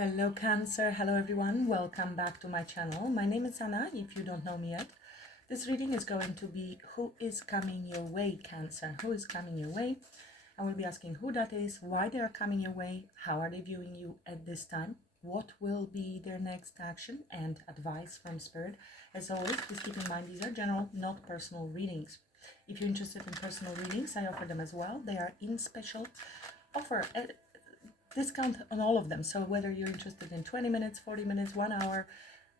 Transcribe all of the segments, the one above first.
Hello Cancer, hello everyone, welcome back to my channel. My name is Anna, if you don't know me yet. This reading is going to be who is coming your way, Cancer, who is coming your way. I will be asking who that is, why they are coming your way, how are they viewing you at this time, what will be their next action, and advice from Spirit. As always, please keep in mind these are general, not personal readings. If you're interested in personal readings, I offer them as well. They are in special offer at discount on all of them. So whether you're interested in 20 minutes, 40 minutes, 1 hour,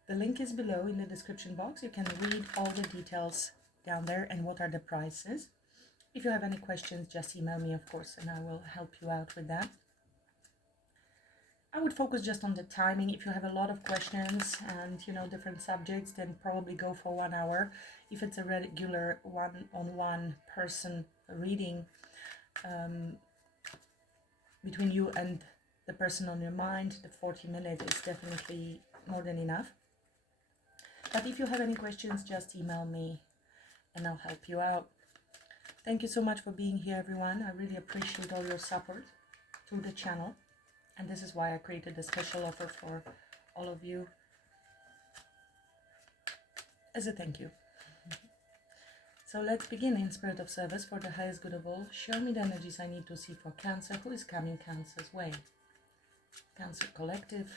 the link is below in the description box. You can read all the details down there and what are the prices. If you have any questions, just email me, of course, and I will help you out with that. I would focus just on the timing. If you have a lot of questions and different subjects, then probably go for 1 hour. If it's a regular one-on-one person reading, between you and the person on your mind, the 40 minutes is definitely more than enough. But if you have any questions, just email me and I'll help you out. Thank you so much for being here, everyone. I really appreciate all your support to the channel. And this is why I created a special offer for all of you as a thank you. So let's begin in spirit of service for the highest good of all. Show me the energies I need to see for Cancer. Who is coming Cancer's way? Cancer Collective.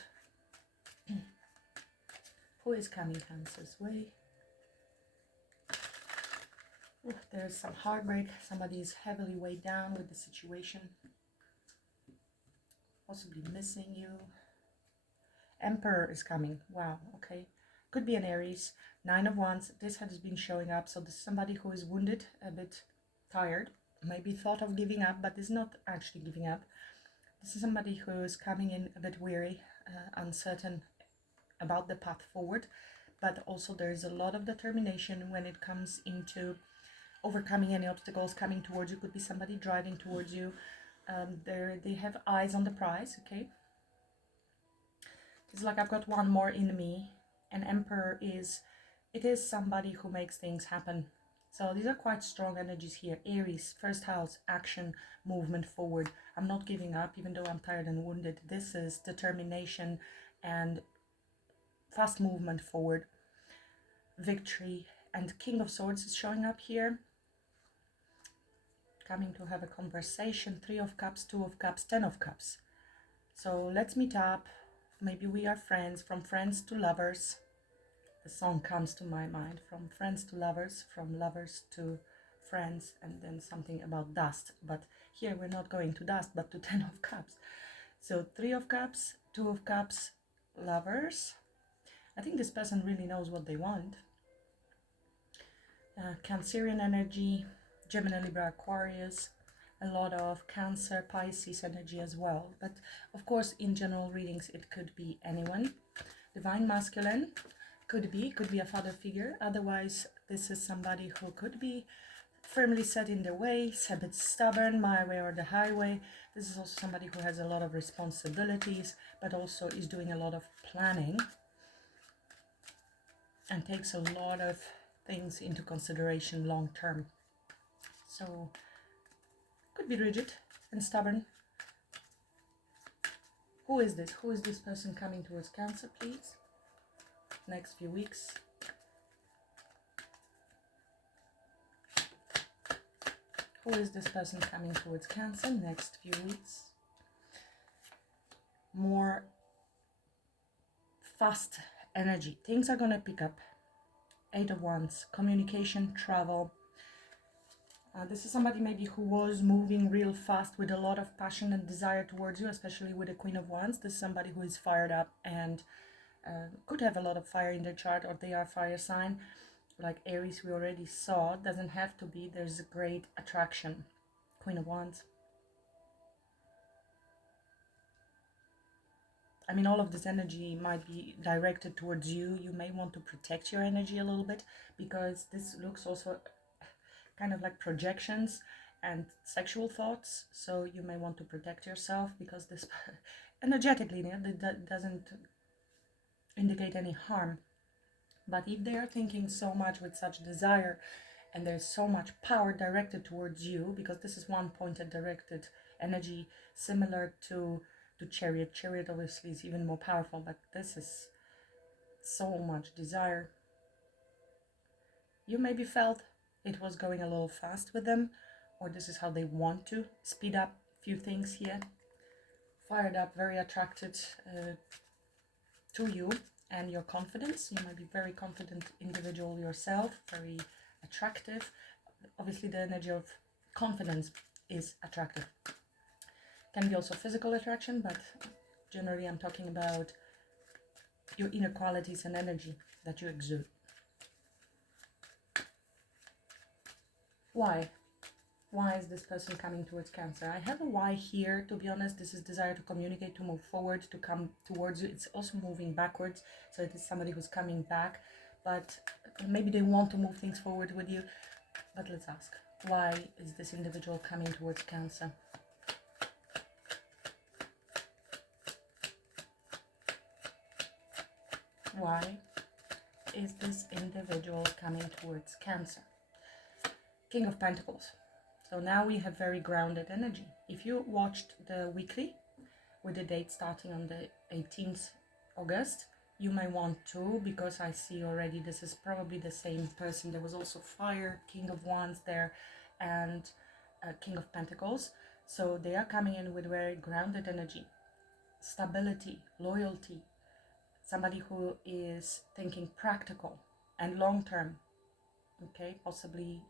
Who is coming Cancer's way? There's some heartbreak. Somebody is heavily weighed down with the situation. Possibly missing you. Emperor is coming. Wow, okay. Could be an Aries. 9 of Wands. This has been showing up. So this is somebody who is wounded, a bit tired, maybe thought of giving up, but is not actually giving up. This is somebody who is coming in a bit weary, uncertain about the path forward, but also there is a lot of determination when it comes into overcoming any obstacles coming towards you. Could be somebody driving towards you. They have eyes on the prize, okay? It's like I've got one more in me. An Emperor is somebody who makes things happen. So these are quite strong energies here. Aries, first house, action, movement forward. I'm not giving up even though I'm tired and wounded. This is determination and fast movement forward. Victory. And King of Swords is showing up here. Coming to have a conversation. 3 of Cups, 2 of Cups, 10 of Cups. So let's meet up. Maybe we are friends, from friends to lovers. The song comes to my mind, from friends to lovers, from lovers to friends, and then something about dust. But here we're not going to dust, but to 10 of Cups. So 3 of Cups, 2 of Cups, lovers. I think this person really knows what they want. Cancerian energy, Gemini, Libra, Aquarius. A lot of Cancer, Pisces energy as well. But of course, in general readings, it could be anyone. Divine Masculine could be a father figure. Otherwise, this is somebody who could be firmly set in their ways, a bit stubborn, my way or the highway. This is also somebody who has a lot of responsibilities, but also is doing a lot of planning and takes a lot of things into consideration long term. So could be rigid and stubborn. Who is this? Who is this person coming towards Cancer, please? Next few weeks. Who is this person coming towards Cancer next few weeks? More fast energy. Things are going to pick up. 8 of Wands. Communication, travel. This is somebody maybe who was moving real fast with a lot of passion and desire towards you, especially with the Queen of Wands. This is somebody who is fired up and could have a lot of fire in their chart, or they are fire sign. Like Aries, we already saw. Doesn't have to be. There's a great attraction. Queen of Wands. I mean, all of this energy might be directed towards you. You may want to protect your energy a little bit, because this looks also kind of like projections and sexual thoughts. So you may want to protect yourself, because this energetically that doesn't indicate any harm. But if they are thinking so much with such desire, and there's so much power directed towards you, because this is one pointed directed energy, similar to to Chariot. Chariot obviously is even more powerful, but this is so much desire. You maybe felt it was going a little fast with them, or this is how they want to speed up a few things here. Fired up, very attracted to you and your confidence. You might be very confident individual yourself, very attractive. Obviously the energy of confidence is attractive. Can be also physical attraction, but generally I'm talking about your inner qualities and energy that you exude. Why? Why is this person coming towards Cancer? I have a why here, to be honest. This is desire to communicate, to move forward, to come towards you. It's also moving backwards, so it is somebody who's coming back, but maybe they want to move things forward with you. But let's ask, why is this individual coming towards Cancer? Why is this individual coming towards Cancer? King of Pentacles. So now we have very grounded energy. If you watched the weekly with the date starting on the 18th August, you may want to, because I see already this is probably the same person. There was also Fire, King of Wands there, and King of Pentacles. So they are coming in with very grounded energy, stability, loyalty, somebody who is thinking practical and long-term, okay, possibly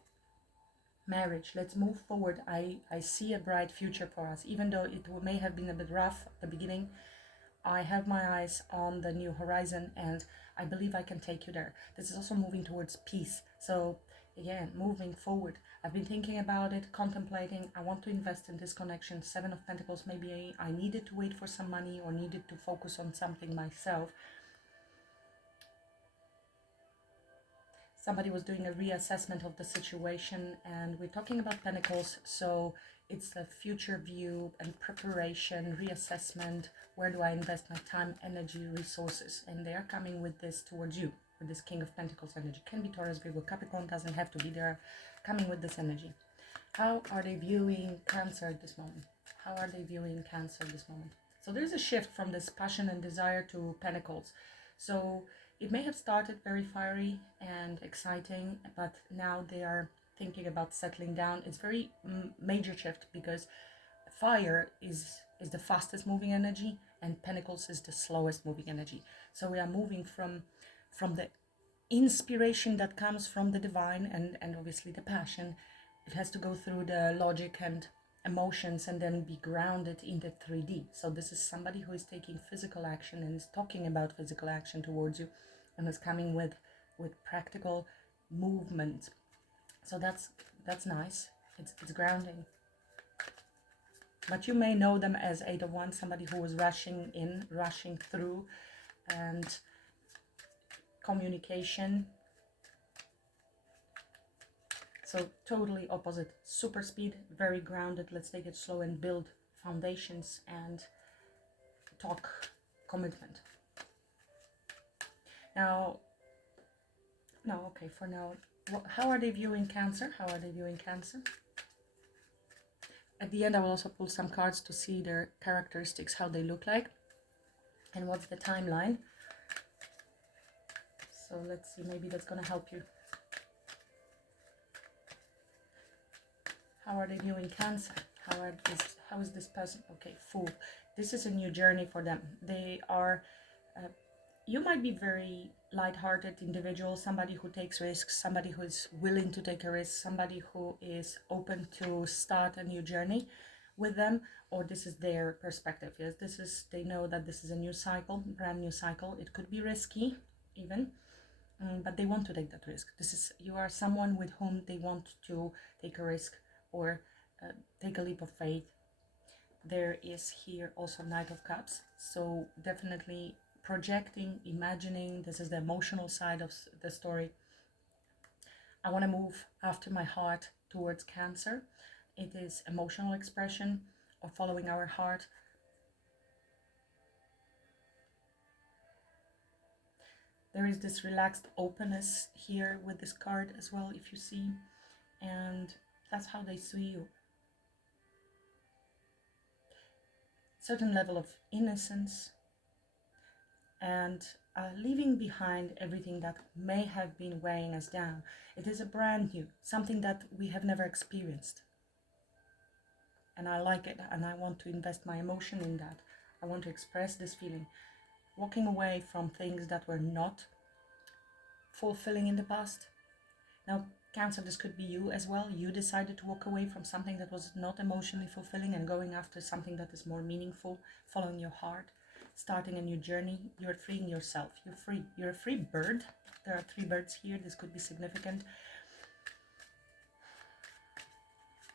marriage. Let's move forward. I see a bright future for us, even though it may have been a bit rough at the beginning. I have my eyes on the new horizon, and I believe I can take you there. This is also moving towards peace. So again, moving forward. I've been thinking about it, contemplating. I want to invest in this connection. 7 of Pentacles. Maybe I needed to wait for some money, or needed to focus on something myself. Somebody was doing a reassessment of the situation, and we're talking about Pentacles, so it's a future view and preparation, reassessment. Where do I invest my time, energy, resources? And they are coming with this towards you, with this King of Pentacles energy. Can be Taurus, Virgo, Capricorn, doesn't have to be. They're coming with this energy. How are they viewing Cancer at this moment? How are they viewing Cancer at this moment? So there's a shift from this passion and desire to Pentacles. So it may have started very fiery and exciting, but now they are thinking about settling down. It's very major shift, because fire is the fastest moving energy and Pentacles is the slowest moving energy. So we are moving from the inspiration that comes from the divine and obviously the passion. It has to go through the logic and emotions and then be grounded in the 3D. So this is somebody who is taking physical action and is talking about physical action towards you, and is coming with practical movement. So that's nice. It's grounding. But you may know them as 8 of Wands, somebody who was rushing in, rushing through, and communication. So totally opposite. Super speed, very grounded. Let's take it slow and build foundations and talk commitment. Now, no, okay, for now, how are they viewing Cancer? How are they viewing Cancer? At the end, I will also pull some cards to see their characteristics, how they look like, and what's the timeline. So let's see, maybe that's going to help you. How are they viewing Cancer? How is this person? Okay, Fool. This is a new journey for them. They are, you might be very light-hearted individual, somebody who takes risks, somebody who is willing to take a risk, somebody who is open to start a new journey with them, or this is their perspective. Yes, they know that this is a new cycle, brand new cycle. It could be risky even, but they want to take that risk. You are someone with whom they want to take a risk or take a leap of faith. There is here also Knight of Cups, so definitely projecting, imagining. This is the emotional side of the story. I want to move after my heart towards Cancer. It is emotional expression or following our heart. There is this relaxed openness here with this card as well, if you see, and that's how they see you. certain level of innocence, and leaving behind everything that may have been weighing us down. It is a brand new, something that we have never experienced. And I like it, and I want to invest my emotion in that. I want to express this feeling. Walking away from things that were not fulfilling in the past. Now, Cancer, this could be you as well. You decided to walk away from something that was not emotionally fulfilling and going after something that is more meaningful, following your heart, starting a new journey. You're freeing yourself. You're free. You're a free bird. There are 3 birds here. This could be significant.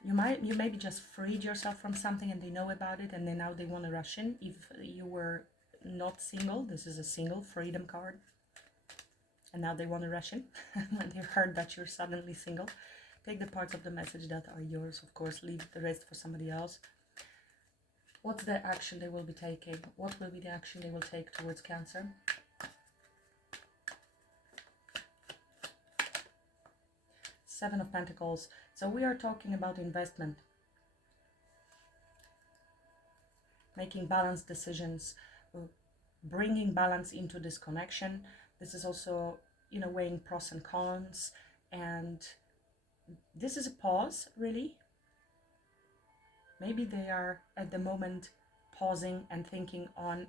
You maybe just freed yourself from something and they know about it, and then now they want to rush in. If you were not single, this is a single freedom card. And now they want to rush in when they heard that you're suddenly single. Take the parts of the message that are yours, of course, leave the rest for somebody else. What's the action they will be taking? What will be the action they will take towards Cancer? Seven of Pentacles. So we are talking about investment. Making balanced decisions, bringing balance into this connection. This is also, weighing pros and cons. And this is a pause, really. Maybe they are at the moment pausing and thinking on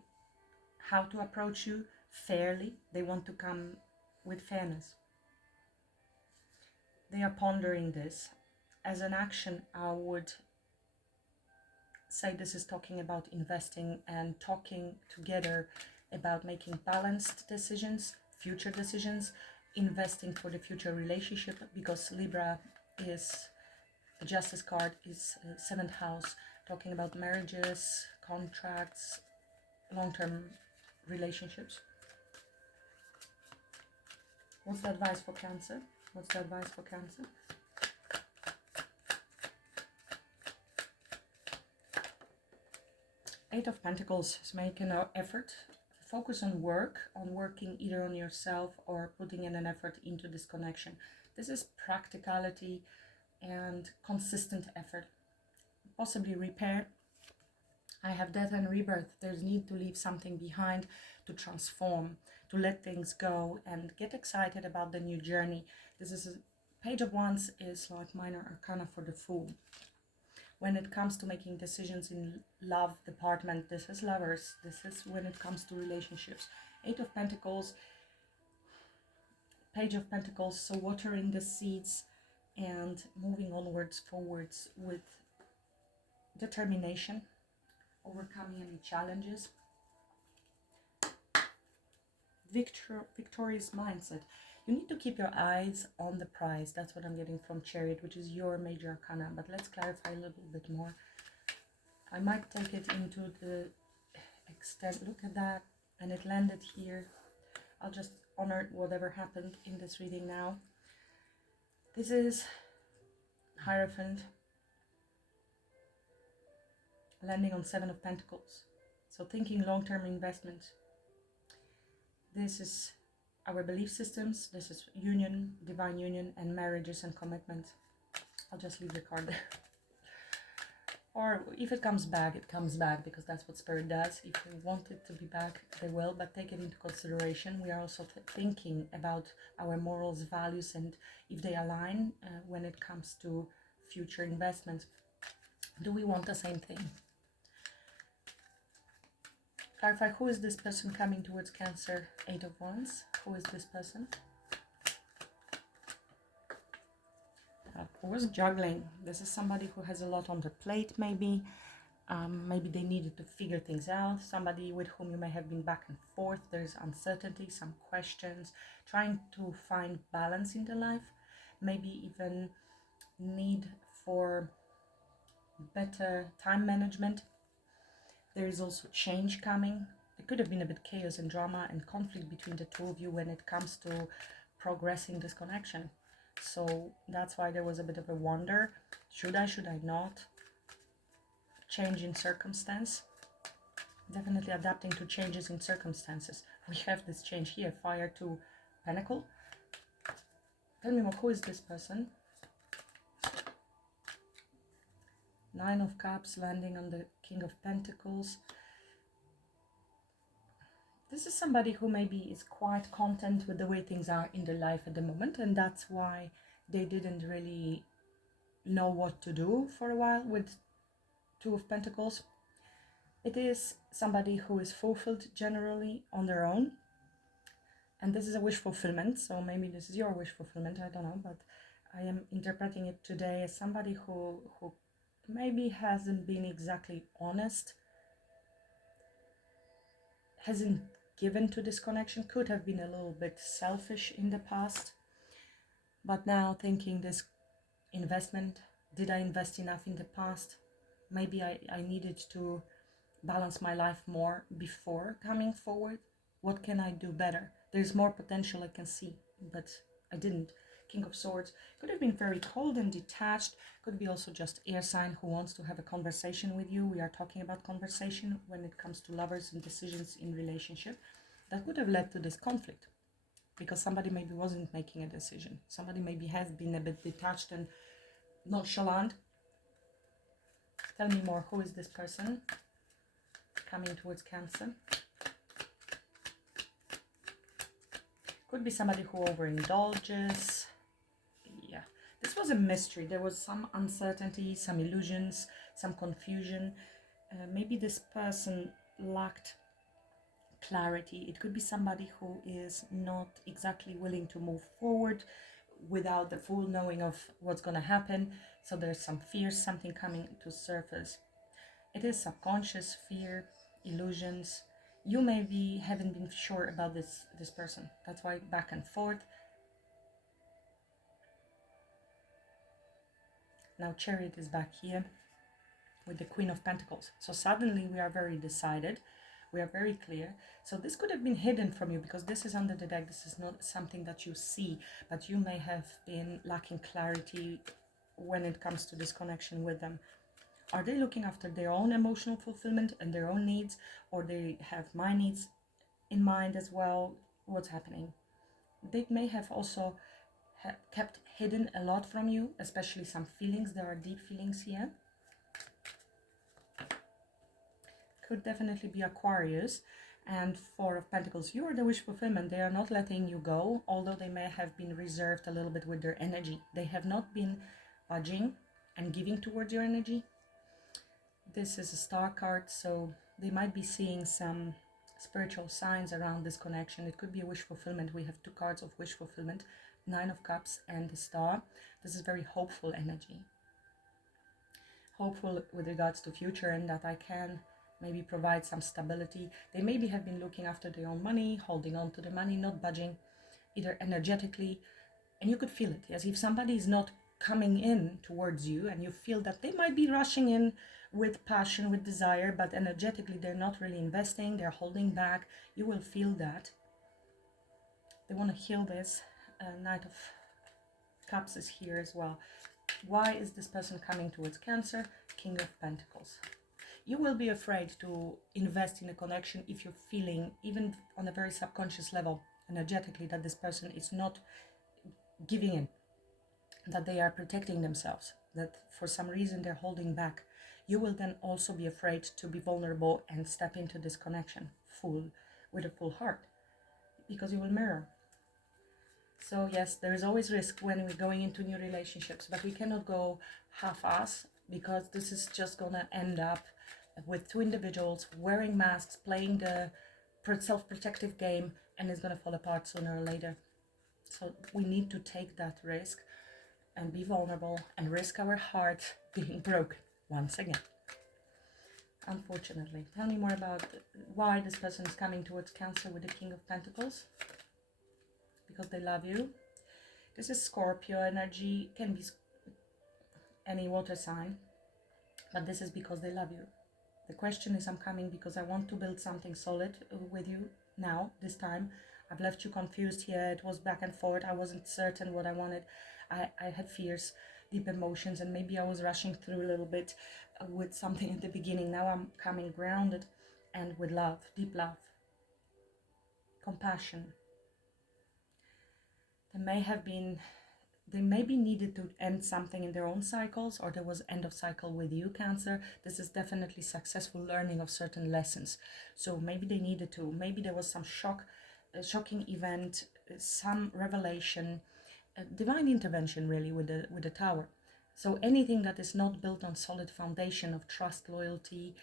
how to approach you fairly. They want to come with fairness. They are pondering this. As an action, I would say this is talking about investing and talking together about making balanced decisions, future decisions, investing for the future relationship, because Libra is, the Justice card is 7th house, talking about marriages, contracts, long-term relationships. What's the advice for Cancer? What's the advice for Cancer? Eight of Pentacles is making an effort. Focus on work, on working either on yourself or putting in an effort into this connection. This is practicality and consistent effort. Possibly repair. I have death and rebirth. There's need to leave something behind, to transform, to let things go and get excited about the new journey. This is Page of Wands is like minor arcana for the Fool. When it comes to making decisions in love department, this is lovers. This is when it comes to relationships. 8 of Pentacles, Page of Pentacles, so watering the seeds and moving onwards, forwards with determination, overcoming any challenges. Victorious mindset. You need to keep your eyes on the prize. That's what I'm getting from Chariot, which is your major arcana. But let's clarify a little bit more. I might take it into the extent. Look at that. And it landed here. I'll just honor whatever happened in this reading now. This is Hierophant. Landing on 7 of Pentacles. So thinking long-term investment. This is our belief systems. This is union, divine union, and marriages and commitment. I'll just leave the card there. Or if it comes back, it comes back, because that's what Spirit does. If you want it to be back, they will, but take it into consideration. We are also thinking about our morals, values, and if they align when it comes to future investments. Do we want the same thing? Clarify, who is this person coming towards Cancer? 8 of Wands. Who is this person? Who is juggling? This is somebody who has a lot on their plate, maybe. Maybe they needed to figure things out. Somebody with whom you may have been back and forth. There's uncertainty, some questions. Trying to find balance in their life. Maybe even need for better time management. There is also change coming. There could have been a bit chaos and drama and conflict between the two of you when it comes to progressing this connection. So that's why there was a bit of a wonder. Should I not? Change in circumstance. Definitely adapting to changes in circumstances. We have this change here. Fire to Pentacle. Tell me more, who is this person? 9 of Cups landing on the King of Pentacles. This is somebody who maybe is quite content with the way things are in their life at the moment, and that's why they didn't really know what to do for a while with Two of Pentacles. It is somebody who is fulfilled generally on their own, and this is a wish fulfillment, so maybe this is your wish fulfillment, I don't know, but I am interpreting it today as somebody who maybe hasn't been exactly honest, hasn't given to this connection, could have been a little bit selfish in the past, but now thinking this investment, did I invest enough in the past? Maybe I needed to balance my life more before coming forward. What can I do better? There's more potential I can see, but I didn't. King of Swords could have been very cold and detached, could be also just air sign who wants to have a conversation with you. We are talking about conversation when it comes to lovers and decisions in relationship. That could have led to this conflict because somebody maybe wasn't making a decision. Somebody maybe has been a bit detached and nonchalant. Tell me more. Who is this person coming towards Cancer? Could be somebody who overindulges. Yeah, this was a mystery. There was some uncertainty, some illusions, some confusion. Maybe this person lacked clarity. It could be somebody who is not exactly willing to move forward without the full knowing of what's going to happen. So there's some fear, something coming to surface. It is subconscious fear, illusions. You maybe haven't been sure about this person. That's why back and forth. Now Chariot is back here with the Queen of Pentacles. So suddenly we are very decided. We are very clear. So this could have been hidden from you because this is under the deck. This is not something that you see, but you may have been lacking clarity when it comes to this connection with them. Are they looking after their own emotional fulfillment and their own needs, or they have my needs in mind as well? What's happening? They may have also kept hidden a lot from you, especially some feelings. There are deep feelings here. Could definitely be Aquarius. And Four of Pentacles, you are the wish fulfillment. They are not letting you go, although they may have been reserved a little bit with their energy. They have not been budging and giving towards your energy. This is a star card, so they might be seeing some spiritual signs around this connection. It could be a wish fulfillment. We have two cards of wish fulfillment, Nine of Cups and the Star. This is very hopeful energy. Hopeful with regards to future and that I can maybe provide some stability. They maybe have been looking after their own money, holding on to the money, not budging, either energetically. And you could feel it, as if somebody is not coming in towards you and you feel that they might be rushing in with passion, with desire, but energetically they're not really investing, they're holding back. You will feel that. They want to heal this. Knight of Cups is here as well. Why is this person coming towards Cancer? King of Pentacles. You will be afraid to invest in a connection if you're feeling, even on a very subconscious level, energetically, that this person is not giving in, that they are protecting themselves, that for some reason they're holding back. You will then also be afraid to be vulnerable and step into this connection with a full heart, because you will mirror. So yes, there is always risk when we're going into new relationships, but we cannot go half-ass, because this is just gonna end up with two individuals wearing masks, playing the self-protective game, and it's gonna fall apart sooner or later. So we need to take that risk and be vulnerable and risk our heart being broken once again. Unfortunately. Tell me more about why this person is coming towards Cancer with the King of Pentacles. Because they love you. This is Scorpio energy, can be any water sign, but this is because they love you. The question is, I'm coming because I want to build something solid with you now, this time. I've left you confused here. It was back and forth. I wasn't certain what I wanted. I had fears, deep emotions, and maybe I was rushing through a little bit with something at the beginning. Now I'm coming grounded and with love, deep love, compassion. There may have been they maybe needed to end something in their own cycles, or there was end of cycle with you, Cancer. This is definitely successful learning of certain lessons. So maybe they needed to, maybe there was some shocking event, some revelation, divine intervention really with the Tower. So anything that is not built on solid foundation of trust, loyalty,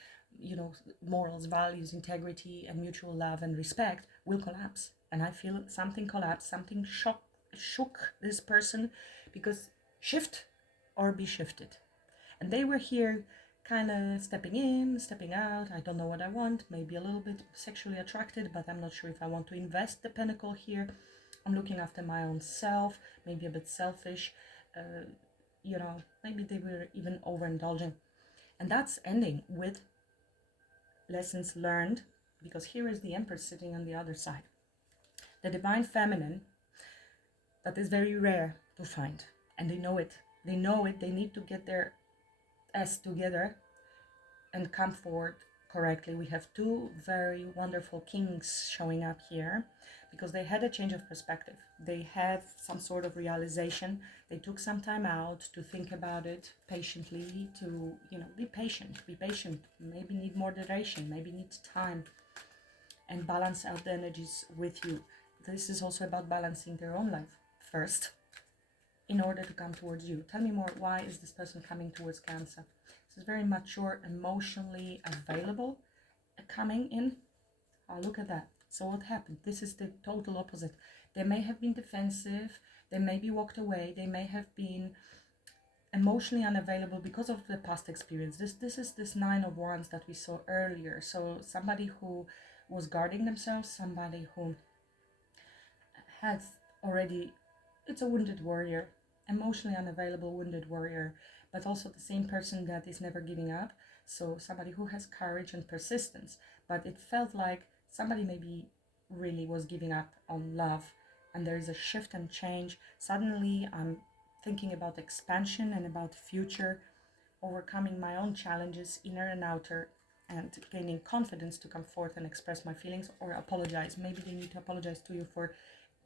morals, values, integrity, and mutual love and respect will collapse. And I feel something collapsed, something shook this person, because shift or be shifted. And they were here kind of stepping in, stepping out. I don't know what I want, maybe a little bit sexually attracted, but I'm not sure if I want to invest the pinnacle here. I'm looking after my own self, maybe a bit selfish, maybe they were even overindulging. And that's ending with lessons learned, because here is the Empress sitting on the other side. The divine feminine, that is very rare to find, and they know it. They know it. They need to get their S together and come forward correctly. We have two very wonderful kings showing up here, because they had a change of perspective. They had some sort of realization. They took some time out to think about it patiently, to be patient, maybe need more duration, maybe need time, and balance out the energies with you. This is also about balancing their own life first in order to come towards you. Tell me more, why is this person coming towards Cancer? This is very mature, emotionally available, coming in. Oh, look at that. So what happened? This is the total opposite. They may have been defensive, they may be walked away, they may have been emotionally unavailable because of the past experience. This is this Nine of Wands that we saw earlier. So somebody who was guarding themselves, somebody who has already, it's a wounded warrior, emotionally unavailable wounded warrior, but also the same person that is never giving up. So somebody who has courage and persistence, but it felt like somebody maybe really was giving up on love, and there is a shift and change. Suddenly I'm thinking about expansion and about future, overcoming my own challenges, inner and outer, and gaining confidence to come forth and express my feelings or apologize. Maybe they need to apologize to you for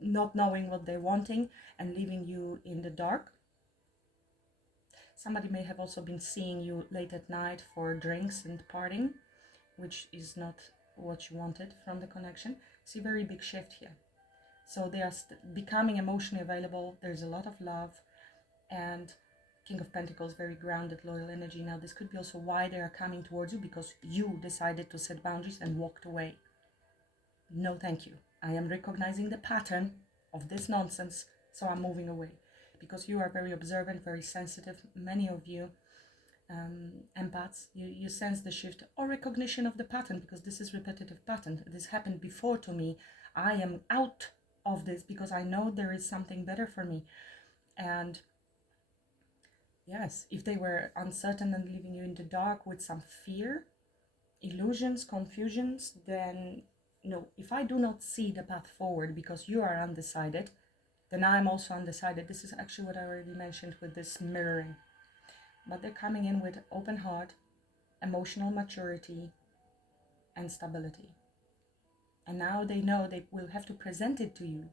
not knowing what they're wanting and leaving you in the dark. Somebody may have also been seeing you late at night for drinks and partying, which is not what you wanted from the connection. See, very big shift here. So they are becoming emotionally available. There's a lot of love, and King of Pentacles, very grounded, loyal energy. Now this could be also why they are coming towards you, because you decided to set boundaries and walked away. No, thank you. I am recognizing the pattern of this nonsense, so I'm moving away. Because you are very observant, very sensitive. Many of you empaths, you sense the shift or recognition of the pattern, because this is repetitive pattern. This happened before to me. I am out of this because I know there is something better for me. And yes, if they were uncertain and leaving you in the dark with some fear, illusions, confusions, then no. If I do not see the path forward because you are undecided, then I'm also undecided. This is actually what I already mentioned with this mirroring. But they're coming in with open heart, emotional maturity, and stability. And now they know they will have to present it to you.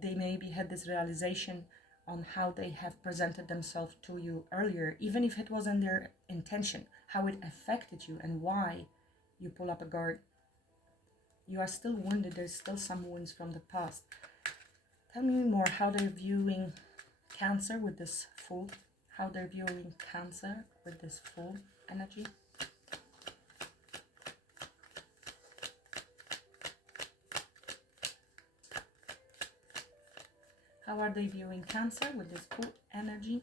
They maybe had this realization on how they have presented themselves to you earlier, even if it wasn't their intention, how it affected you and why you pull up a guard. You are still wounded. There's still some wounds from the past. Tell me more how they're viewing Cancer with this Fool. How they're viewing Cancer with this Fool energy. How are they viewing Cancer with this Fool energy?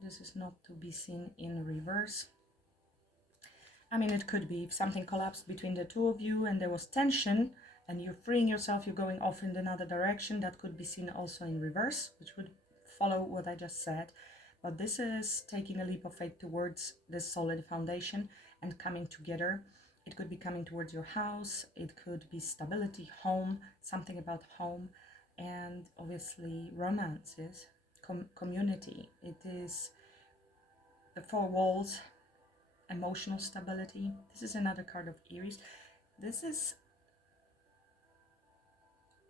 This is not to be seen in reverse. I mean, it could be if something collapsed between the two of you and there was tension and you're freeing yourself, you're going off in another direction, that could be seen also in reverse, which would follow what I just said. But this is taking a leap of faith towards this solid foundation and coming together. It could be coming towards your house. It could be stability, home, something about home, and obviously romances, community. It is the four walls, emotional stability. This is another card of Aries. This is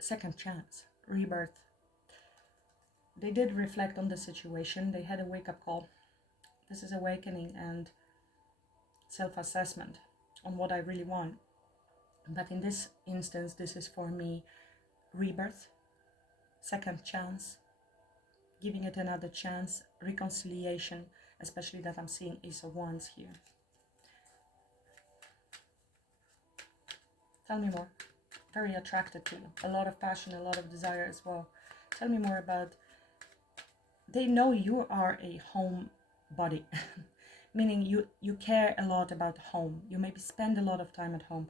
second chance. rebirth. They did reflect on the situation. They had a wake-up call. This is awakening and self-assessment on what I really want. But in this instance, this is for me rebirth, second chance, giving it another chance, reconciliation, especially that I'm seeing Ace of Wands here. Tell me more. Very attracted to you. A lot of passion, a lot of desire as well. Tell me more about, they know you are a home body, meaning you care a lot about home. You maybe spend a lot of time at home.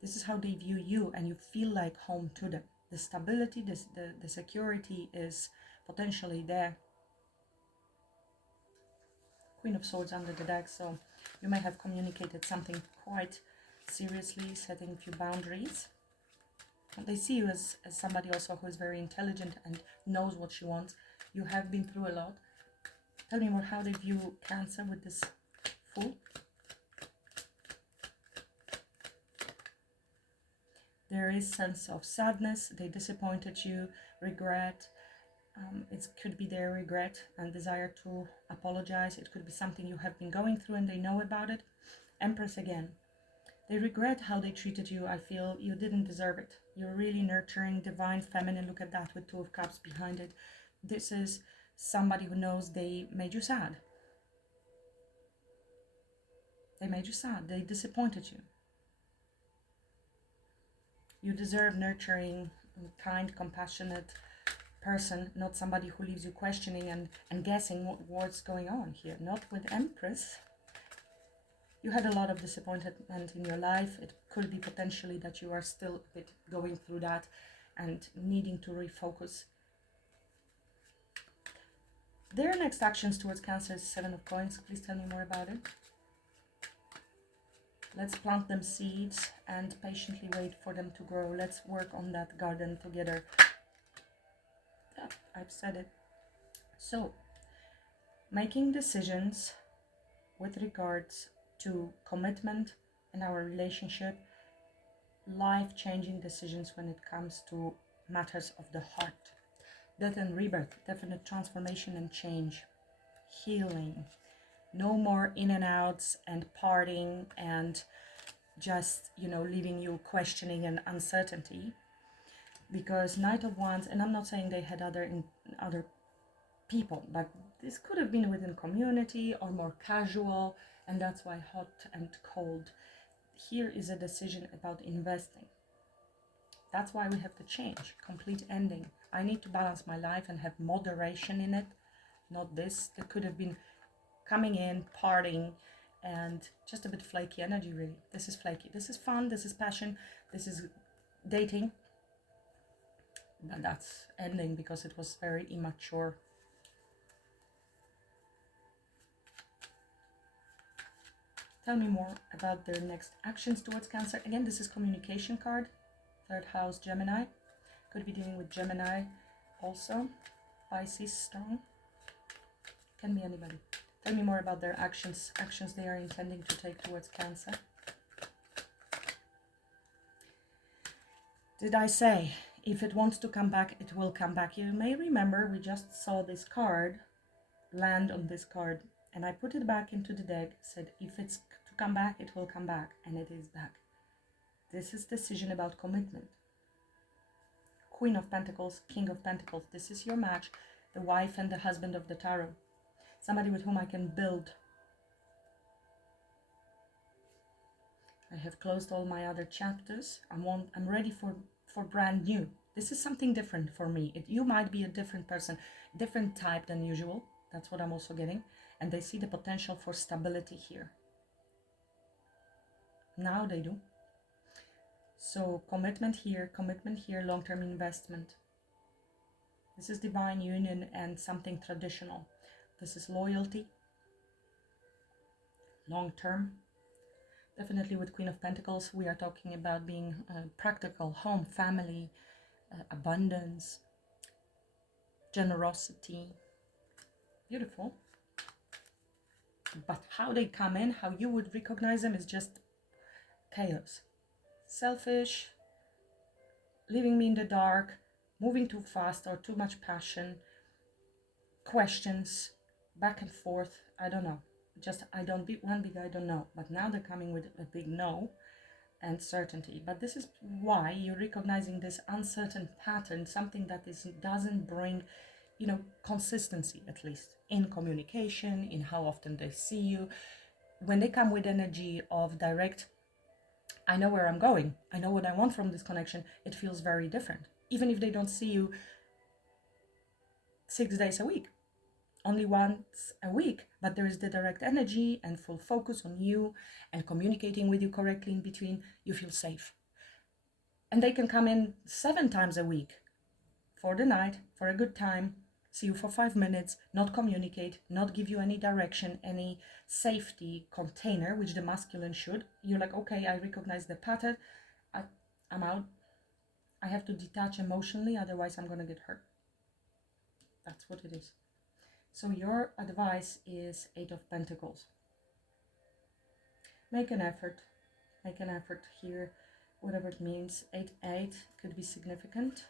This is how they view you, and you feel like home to them. The stability, the security is potentially there. Queen of Swords under the deck, so you may have communicated something quite seriously, setting a few boundaries. And they see you as somebody also who is very intelligent and knows what she wants. You have been through a lot. Tell me more how they view Cancer with this Fool. There is sense of sadness. They disappointed you, regret. It could be their regret and desire to apologize. It could be something you have been going through and they know about it. Empress again. They regret how they treated you. I feel you didn't deserve it. You're really nurturing, divine, feminine. Look at that with Two of Cups behind it. This is somebody who knows they made you sad. They made you sad. They disappointed you. You deserve nurturing, kind, compassionate person, not somebody who leaves you questioning and guessing what's going on here. Not with Empress. You had a lot of disappointment in your life. It could be potentially that you are still a bit going through that and needing to refocus. Their next actions towards Cancer is Seven of Coins. Please tell me more about it. Let's plant them seeds and patiently wait for them to grow. Let's work on that garden together. Yeah, I've said it. So, making decisions with regards to commitment in our relationship, life-changing decisions when it comes to matters of the heart. Death and rebirth, definite transformation and change, healing. No more in and outs and parting and just, leaving you questioning and uncertainty. Because Knight of Wands, and I'm not saying they had other people, but this could have been within community or more casual, and that's why hot and cold. Here is a decision about investing. That's why we have the change, complete ending. I need to balance my life and have moderation in it, not this. That could have been coming in, partying, and just a bit flaky energy, really. This is flaky. This is fun, this is passion, this is dating. And that's ending because it was very immature. Tell me more about their next actions towards Cancer. Again, this is communication card. Third house, Gemini. Could be dealing with Gemini also. Pisces, strong. Can be anybody. Tell me more about their actions they are intending to take towards Cancer. Did I say, if it wants to come back, it will come back? You may remember we just saw this card land on this card, and I put it back into the deck, said if it's to come back, it will come back, and it is back. This is decision about commitment. Queen of Pentacles, King of Pentacles. This is your match, the wife and the husband of the tarot. Somebody with whom I can build. I have closed all my other chapters. I'm ready for brand new. This is something different for me. You might be a different person, different type than usual. That's what I'm also getting. And they see the potential for stability here. Now they do. So commitment here, long-term investment. This is divine union and something traditional. This is loyalty, long-term. Definitely with Queen of Pentacles, we are talking about being practical, home, family, abundance, generosity. Beautiful. But how they come in, how you would recognize them is just chaos. Selfish, leaving me in the dark, moving too fast or too much passion, questions, back and forth. I don't know. Just I don't be one big I don't know. But now they're coming with a big no and certainty. But this is why you're recognizing this uncertain pattern, something that doesn't bring, consistency, at least in communication, in how often they see you. When they come with energy of direct, I know where I'm going, I know what I want from this connection, it feels very different. Even if they don't see you 6 days a week, only once a week, but there is the direct energy and full focus on you and communicating with you correctly in between, you feel safe. And they can come in 7 times a week for the night, for a good time, see you for 5 minutes, not communicate, not give you any direction, any safety container, which the masculine should. You're like, okay, I recognize the pattern, I'm out. I have to detach emotionally, otherwise I'm going to get hurt. That's what it is. So your advice is 8 of Pentacles. Make an effort here, whatever it means. 8 could be significant.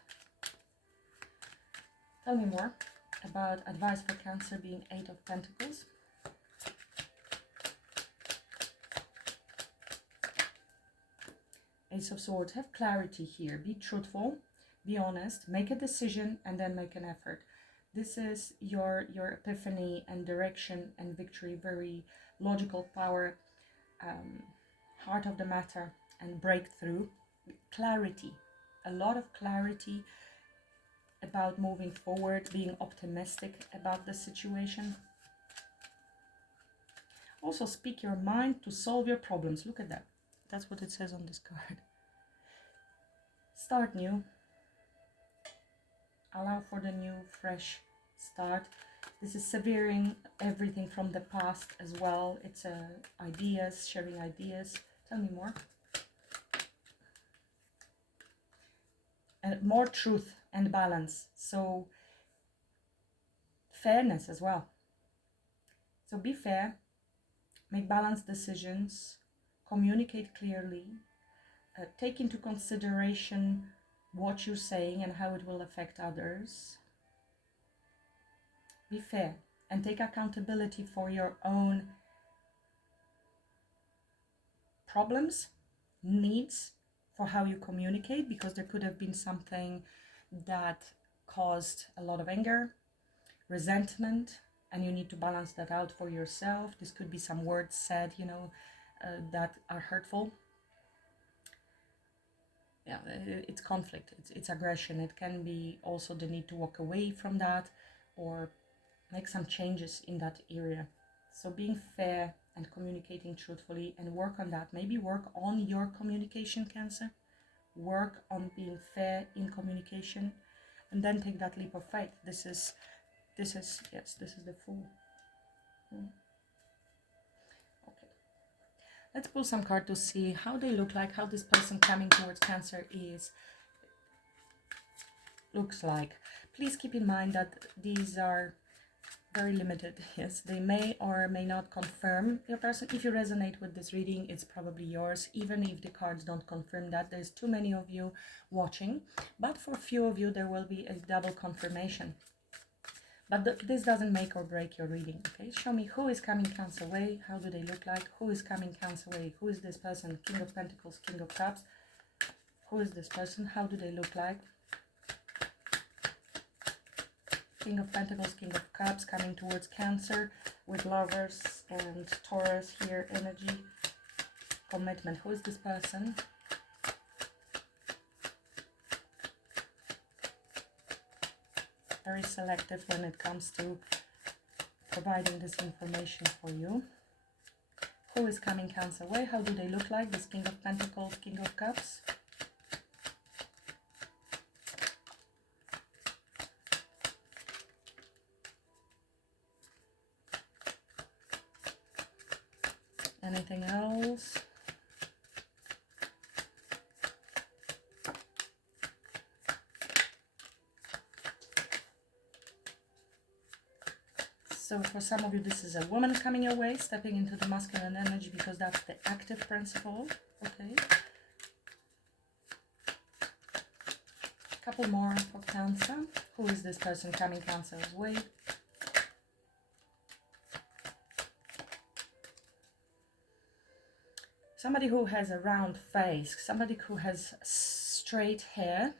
Tell me more about advice for Cancer being 8 of Pentacles. Ace of Swords. Have clarity here. Be truthful, be honest, make a decision, and then make an effort. This is your epiphany and direction and victory, very logical power, heart of the matter and breakthrough. Clarity, a lot of clarity about moving forward, being optimistic about the situation. Also speak your mind to solve your problems. Look at that. That's what it says on this card. Start new. Allow for the new, fresh start. This is severing everything from the past as well. It's ideas, sharing ideas. Tell me more. And more truth and balance. So fairness as well. So be fair, make balanced decisions, communicate clearly, take into consideration what you're saying and how it will affect others. Be fair and take accountability for your own problems, needs, for how you communicate, because there could have been something that caused a lot of anger, resentment, and you need to balance that out for yourself. This could be some words said, that are hurtful. Yeah, it's conflict, it's aggression. It can be also the need to walk away from that or make some changes in that area. So being fair and communicating truthfully, and work on that. Maybe work on your communication, Cancer. Work on being fair in communication, and then take that leap of faith. This is the Fool. Okay, let's pull some cards to see how they look like, how this person coming towards Cancer looks like. Please keep in mind that these are very limited. Yes, they may or may not confirm your person. If you resonate with this reading, it's probably yours, even if the cards don't confirm that. There's too many of you watching, but for few of you there will be a double confirmation. But this doesn't make or break your reading. Okay, show me who is coming Cancer way. How do they look like? Who is coming Cancer way? Who is this person? King of Pentacles, King of Cups. Who is this person? How do they look like? King of Pentacles, King of Cups, coming towards Cancer with Lovers and Taurus here, energy, commitment. Who is this person? Very selective when it comes to providing this information for you. Who is coming Cancer way? How do they look like? This King of Pentacles, King of Cups. Anything else? So for some of you, this is a woman coming your way, stepping into the masculine energy, because that's the active principle. Okay. Couple more for Cancer. Who is this person coming Cancer's way? Somebody who has a round face, somebody who has straight hair,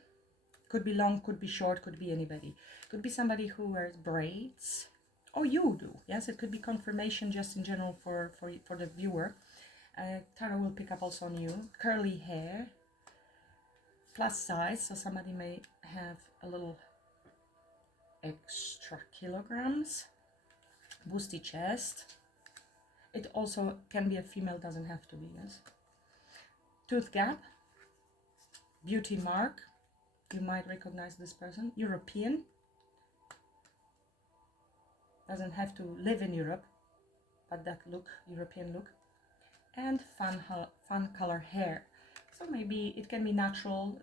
could be long, could be short, could be anybody. Could be somebody who wears braids, or you do, yes, it could be confirmation just in general for the viewer. Tarot will pick up also on you. Curly hair, plus size, so somebody may have a little extra kilograms, boosty chest. It also can be a female, doesn't have to be, yes. Tooth gap, beauty mark, you might recognize this person. European, doesn't have to live in Europe, but that look, European look. And fun color hair, so maybe it can be natural,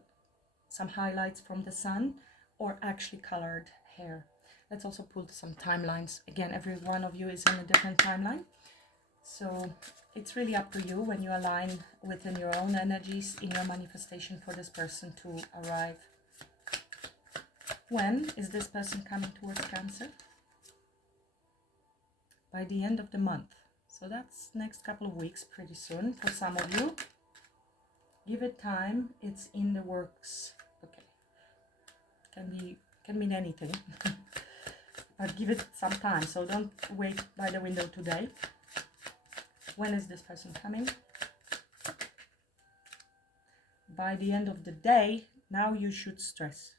some highlights from the sun, or actually colored hair. Let's also pull some timelines. Again, every one of you is on a different timeline. So it's really up to you when you align within your own energies in your manifestation for this person to arrive. When is this person coming towards Cancer? By the end of the month. So that's next couple of weeks, pretty soon for some of you. Give it time, it's in the works. Okay. Can mean anything. But give it some time, so don't wait by the window today. When is this person coming? By the end of the day, now you should stress.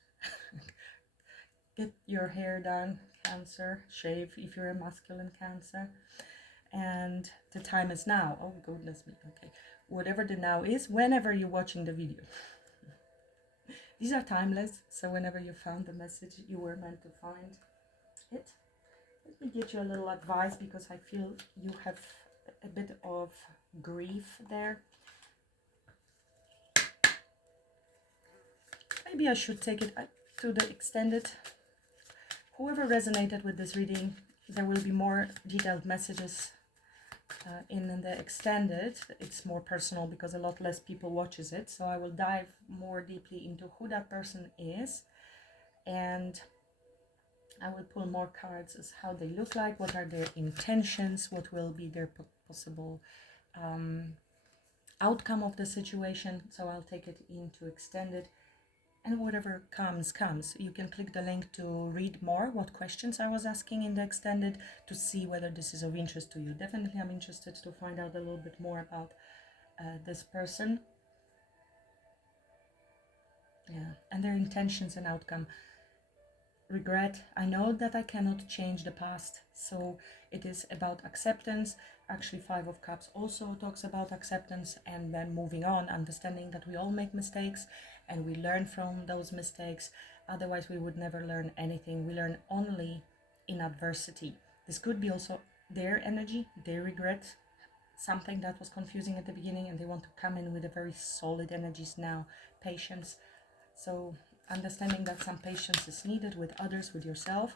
Get your hair done, Cancer. Shave if you're a masculine Cancer. And the time is now. Oh goodness me. Okay. Whatever the now is, whenever you're watching the video. These are timeless, so whenever you found the message you were meant to find it. Let me get you a little advice, because I feel you have a bit of grief there. Maybe I should take it to the extended. Whoever resonated with this reading, there will be more detailed messages in the extended. It's more personal because a lot less people watches it, so I will dive more deeply into who that person is, and I will pull more cards as how they look like, what are their intentions, what will be their possible outcome of the situation. So I'll take it into extended, and whatever comes. You can click the link to read more what questions I was asking in the extended, to see whether this is of interest to you. Definitely I'm interested to find out a little bit more about this person, and their intentions and outcome. Regret, I know that I cannot change the past, so it is about acceptance. Actually, Five of Cups also talks about acceptance, and then moving on, understanding that we all make mistakes and we learn from those mistakes. Otherwise we would never learn anything. We learn only in adversity. This could be also their energy. They regret something that was confusing at the beginning, and they want to come in with a very solid energies now. Patience. So understanding that some patience is needed with others, with yourself.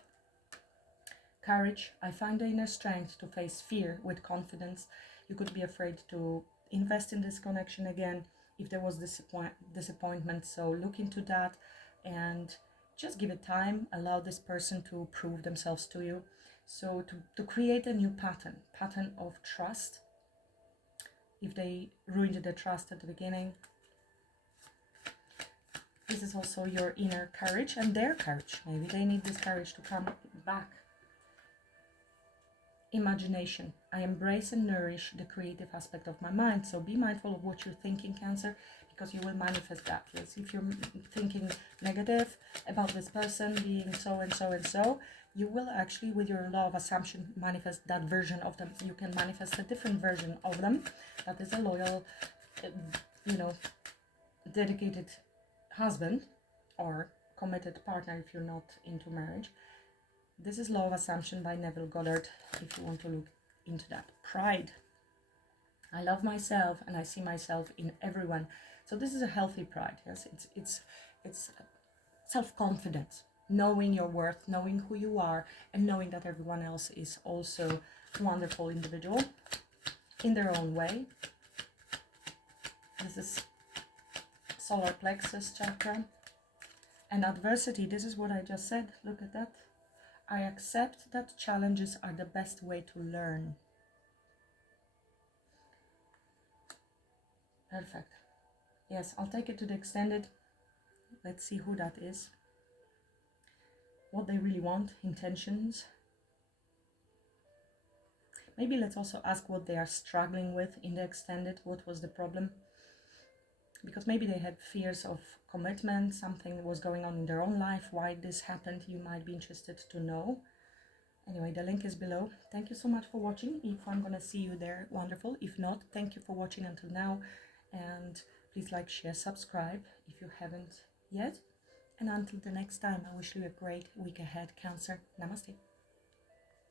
Courage. I find the inner strength to face fear with confidence. You could be afraid to invest in this connection again if there was disappointment. So look into that and just give it time. Allow this person to prove themselves to you. So to create a new pattern of trust. If they ruined the trust at the beginning, this is also your inner courage and their courage. Maybe they need this courage to come back. Imagination. I embrace and nourish the creative aspect of my mind. So be mindful of what you're thinking, Cancer, because you will manifest that. Yes, if you're thinking negative about this person being so and so and so, you will actually, with your law of assumption, manifest that version of them. You can manifest a different version of them that is a loyal, dedicated husband or committed partner if you're not into marriage. This is Law of Assumption by Neville Goddard, if you want to look into that. Pride. I love myself and I see myself in everyone. So this is a healthy pride. Yes, it's self-confidence, knowing your worth, knowing who you are, and knowing that everyone else is also a wonderful individual in their own way. This is solar plexus chakra. And adversity, this is what I just said. Look at that. I accept that challenges are the best way to learn. Perfect. Yes, I'll take it to the extended. Let's see who that is. What they really want, intentions. Maybe let's also ask what they are struggling with in the extended. What was the problem? Because maybe they had fears of commitment, something was going on in their own life, why this happened. You might be interested to know. Anyway, the link is below. Thank you so much for watching. If I'm gonna see you there, wonderful. If not, thank you for watching until now. And please like, share, subscribe if you haven't yet. And until the next time, I wish you a great week ahead, Cancer. Namaste.